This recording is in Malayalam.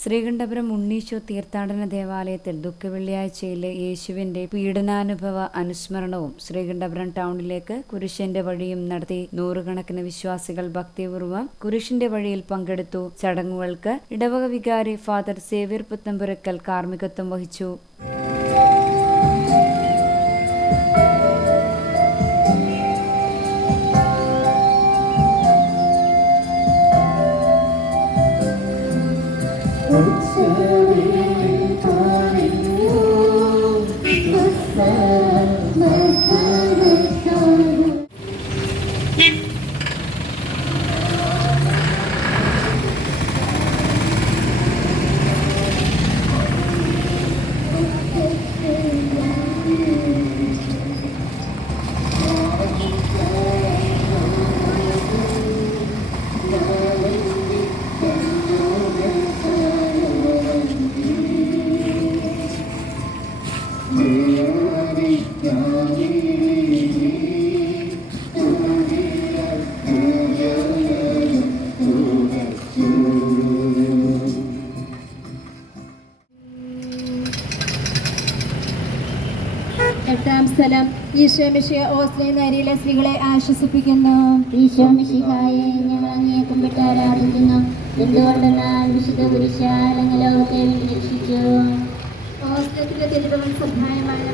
ശ്രീകണ്ഠപുരം ഉണ്ണീശോ തീർത്ഥാടന ദേവാലയത്തിൽ ദുഃഖവെള്ളിയാഴ്ചയിലെ യേശുവിന്റെ പീഡനാനുഭവ അനുസ്മരണവും ശ്രീകണ്ഠപുരം ടൗണിലേക്ക് കുരിശിന്റെ വഴിയും നടത്തി. നൂറുകണക്കിന് വിശ്വാസികൾ ഭക്തിപൂർവ്വം കുരിശിന്റെ വഴിയിൽ പങ്കെടുത്തു. ചടങ്ങുകൾക്ക് ഇടവക വികാരി ഫാദർ സേവ്യർ പുത്തമ്പുരക്കൽ കാർമ്മികത്വം വഹിച്ചു. എട്ടാം സ്ഥലം ഈശോ മിശിഹ ഓസ്ലേ നരിയിലെ സ്ത്രീകളെ ആശ്വസിപ്പിക്കുന്നു. ഈശോ മിശിഹായെ ഞങ്ങൾ അങ്ങയെ കുമ്പിട്ട് ആരാധിക്കുന്നു. എന്തുകൊണ്ടെന്നാൽ വിശുദ്ധ കുരിശാൽ അങ്ങ് ലോകത്തെ രക്ഷിച്ചു. ഓസ്ലത്തിലെ തിരുവൻ സഹായമായ